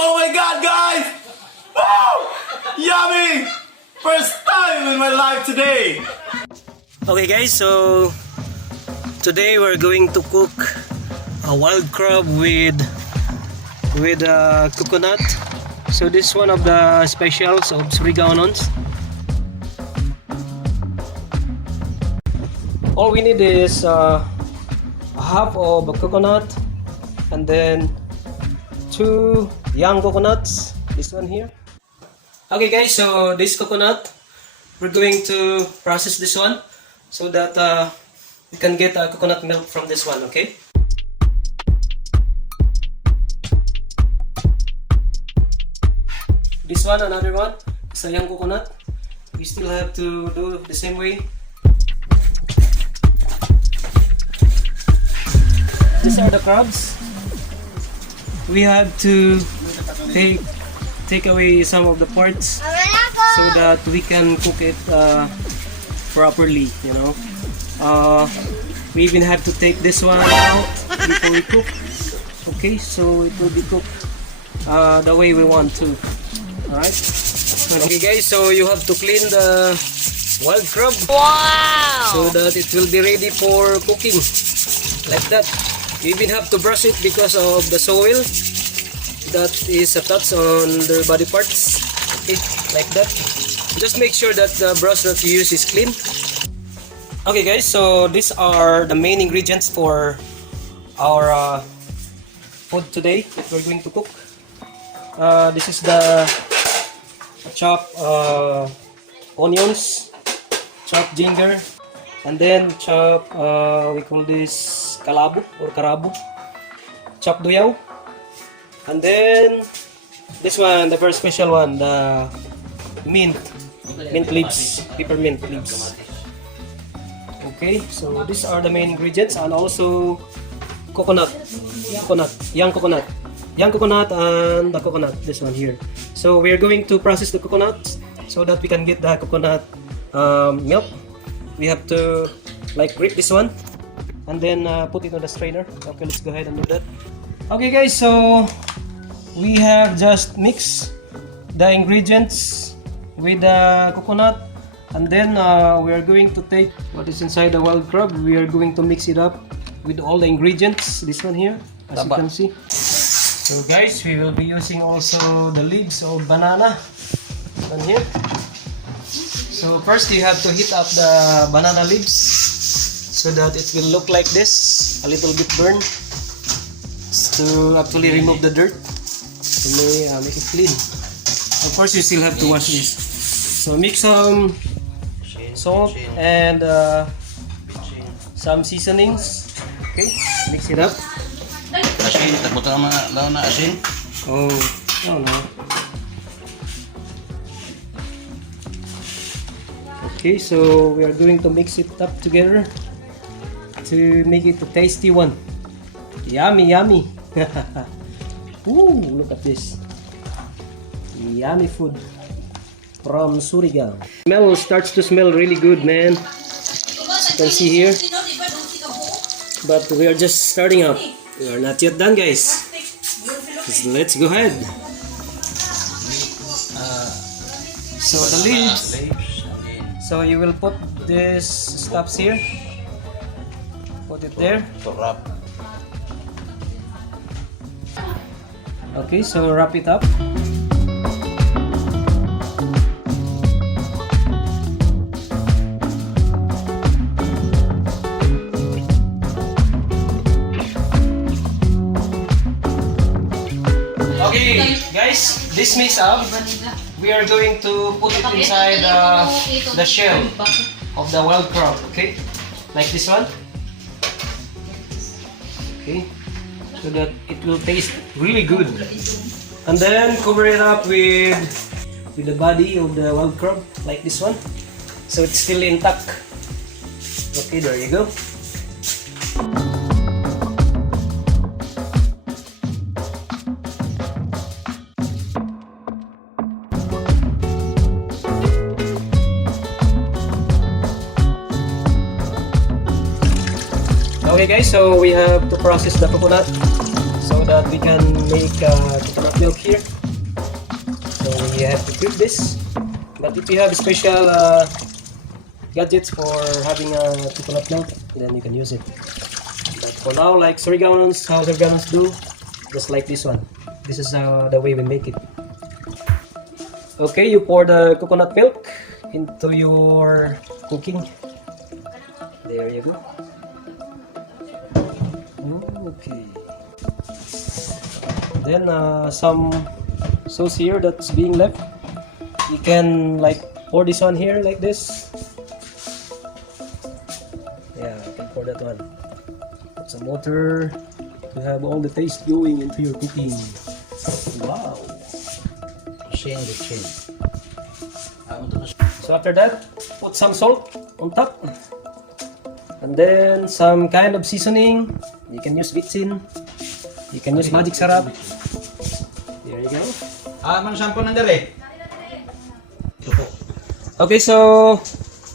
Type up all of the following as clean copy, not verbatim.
Oh my god, guys! Woo! Yummy! First time in my life today! Okay guys, so today we're going to cook a wild crab with coconut. So this is one of the specials of SIARGAO Nons. All we need is a half of a coconut and then 2 young coconuts, this one here. Okay guys, so this coconut, we're going to process this one so that we can get coconut milk from this one, okay? This one, another one, is a young coconut. We still have to do the same way. These are the crabs. We have to take away some of the parts so that we can cook it properly, you know. We even have to take this one out before we cook. Okay, so it will be cooked the way we want to. Alright. Okay guys, so you have to clean the wild crab. Wow! So that it will be ready for cooking. Like that. You even have to brush it because of the soil that is attached on their body parts. Okay, like that. Just make sure that the brush that you use is clean. Okay guys, so these are the main ingredients for our food today that we're going to cook. This is the chopped onions, chopped ginger, and then chopped, we call this kalabo or karabo, chopped doyaw, and then this one, the very special one, the mint leaves, peppermint leaves. Okay, so these are the main ingredients, and also coconut, young coconut, and the coconut, this one here. So we are going to process the coconut so that we can get the coconut milk. We have to like grip this one and then put it on the strainer. Okay, let's go ahead and do that. Okay guys, so we have just mixed the ingredients with the coconut, and then we are going to take what is inside the wild crab. We are going to mix it up with all the ingredients, this one here, as you can see. So guys, we will be using also the leaves of banana on here. So first you have to heat up the banana leaves so that it will look like this, a little bit burned, to actually remove the dirt, to make it clean. Of course you still have to wash this. So mix some salt and some seasonings. Okay, mix it up. Asin, tabutan na na asin. Oh, no. Okay, so we are going to mix it up together to make it a tasty one. Yummy, yummy. Ooh, look at this. Yummy food from SIARGAO. Smell starts to smell really good, man. You can see here. But we are just starting up. We are not yet done, guys. So let's go ahead. So the leaves. So you will put this stuffs here. Put it there. To wrap. Okay, so wrap it up. Okay, guys, this mix up, we are going to put it inside the shell of the wild crab, okay? Like this one. Okay, so that it will taste really good. And then cover it up with the body of the wild crab, like this one. So it's still intact. Okay, there you go. Okay guys, so we have to process the coconut so that we can make coconut milk here. So we have to cook this. But if you have special gadgets for having coconut milk, then you can use it. But for now, like Surigaonans, how Surigaonans do, just like this one. This is the way we make it. Okay, you pour the coconut milk into your cooking. There you go. Okay. Then some sauce here that's being left. You can like pour this one here like this. Yeah, you can pour that one. Put some water to have all the taste going into your cooking. Wow. Asin, asin. So after that, put some salt on top. And then some kind of seasoning. You can use vitsin. You can use magic sarap. There you go. Man sampo ng dali. Okay, so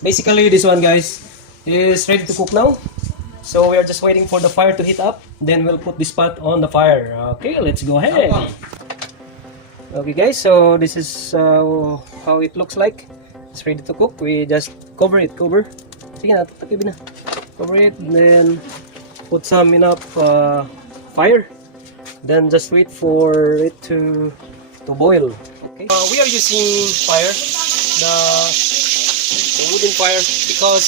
basically this one guys is ready to cook now. So we are just waiting for the fire to heat up. Then we'll put this pot on the fire. Okay, let's go ahead. Okay guys, so this is how it looks like. It's ready to cook. We just cover it. Sige na, takipin na. Cover it, and then put some enough fire. Then just wait for it to boil. Okay. We are using fire, the wooden fire, because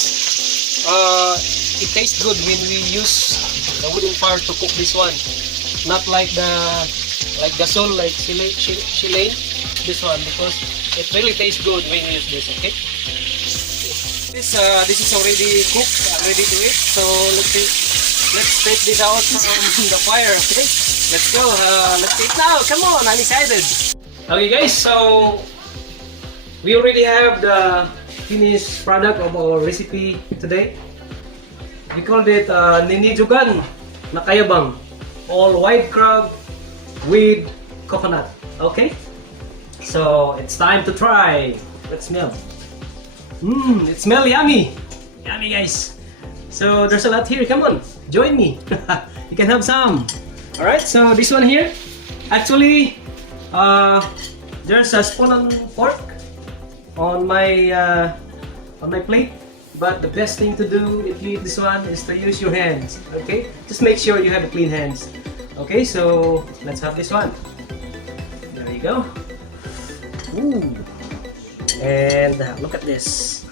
it tastes good when we use the wooden fire to cook this one. Not like the gasol, like Chilean. This one, because it really tastes good when you use this. Okay. This is already cooked, ready to eat. So let's take this out from the fire. Okay, let's go. Let's eat now. Come on, I'm excited. Okay, guys. So we already have the finished product of our recipe today. We called it ninijugan na kayabang, all white crab with coconut. Okay, so it's time to try. Let's smell. It smells yummy. Yummy guys. So there's a lot here. Come on, join me. You can have some. Alright, so this one here, actually there's a spoon and fork on my plate. But the best thing to do if you eat this one is to use your hands. Okay, just make sure you have clean hands. Okay, so let's have this one. There you go. Ooh. And look at this.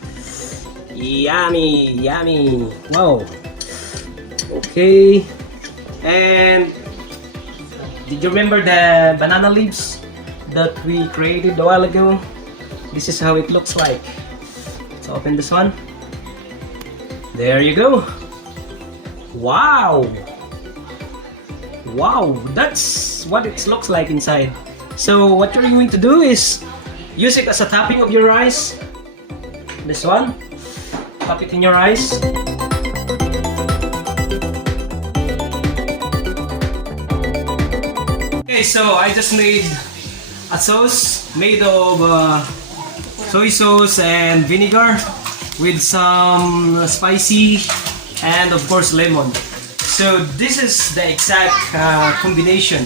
Yummy, yummy. Wow. Okay. And did you remember the banana leaves that we created a while ago? This is how it looks like. Let's open this one. There you go. Wow. Wow, that's what it looks like inside. So what you're going to do is use it as a topping of your rice. This one. Pop it in your rice. Okay, so I just made a sauce made of soy sauce and vinegar with some spicy and of course lemon. So this is the exact combination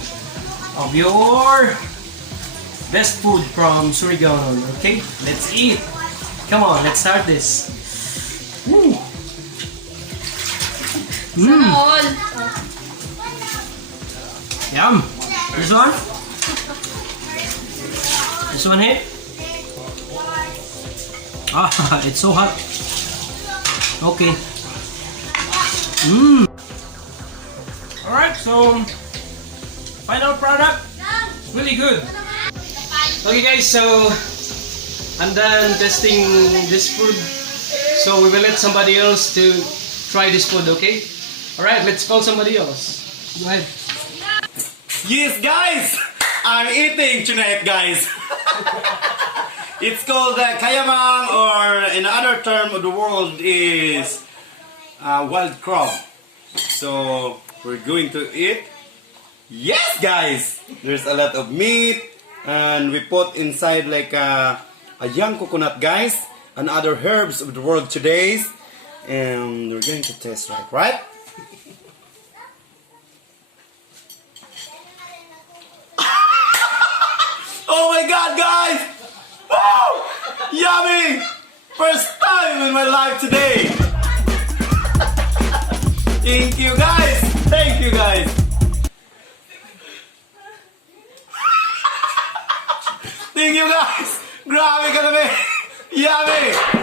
of your best food from Surigao. Okay, let's eat. Come on, let's start this. Woo. Yum. This one? This one here? Ah, it's so hot. Okay. Alright, so final product, really good. Okay guys, so I'm done testing this food. So we will let somebody else to try this food, okay? Alright, let's call somebody else. Go ahead. Yes, guys! I'm eating tonight, guys. It's called kayamang, or in another term of the world is wild crab. So we're going to eat. Yes, guys! There's a lot of meat, and we put inside like a young coconut, guys, and other herbs of the world today. And we're going to taste right? Oh my god, guys! Wow! Yummy! First time in my life today! Thank you guys! Thank you guys! Thank you guys! Grabe ka naman! Yummy!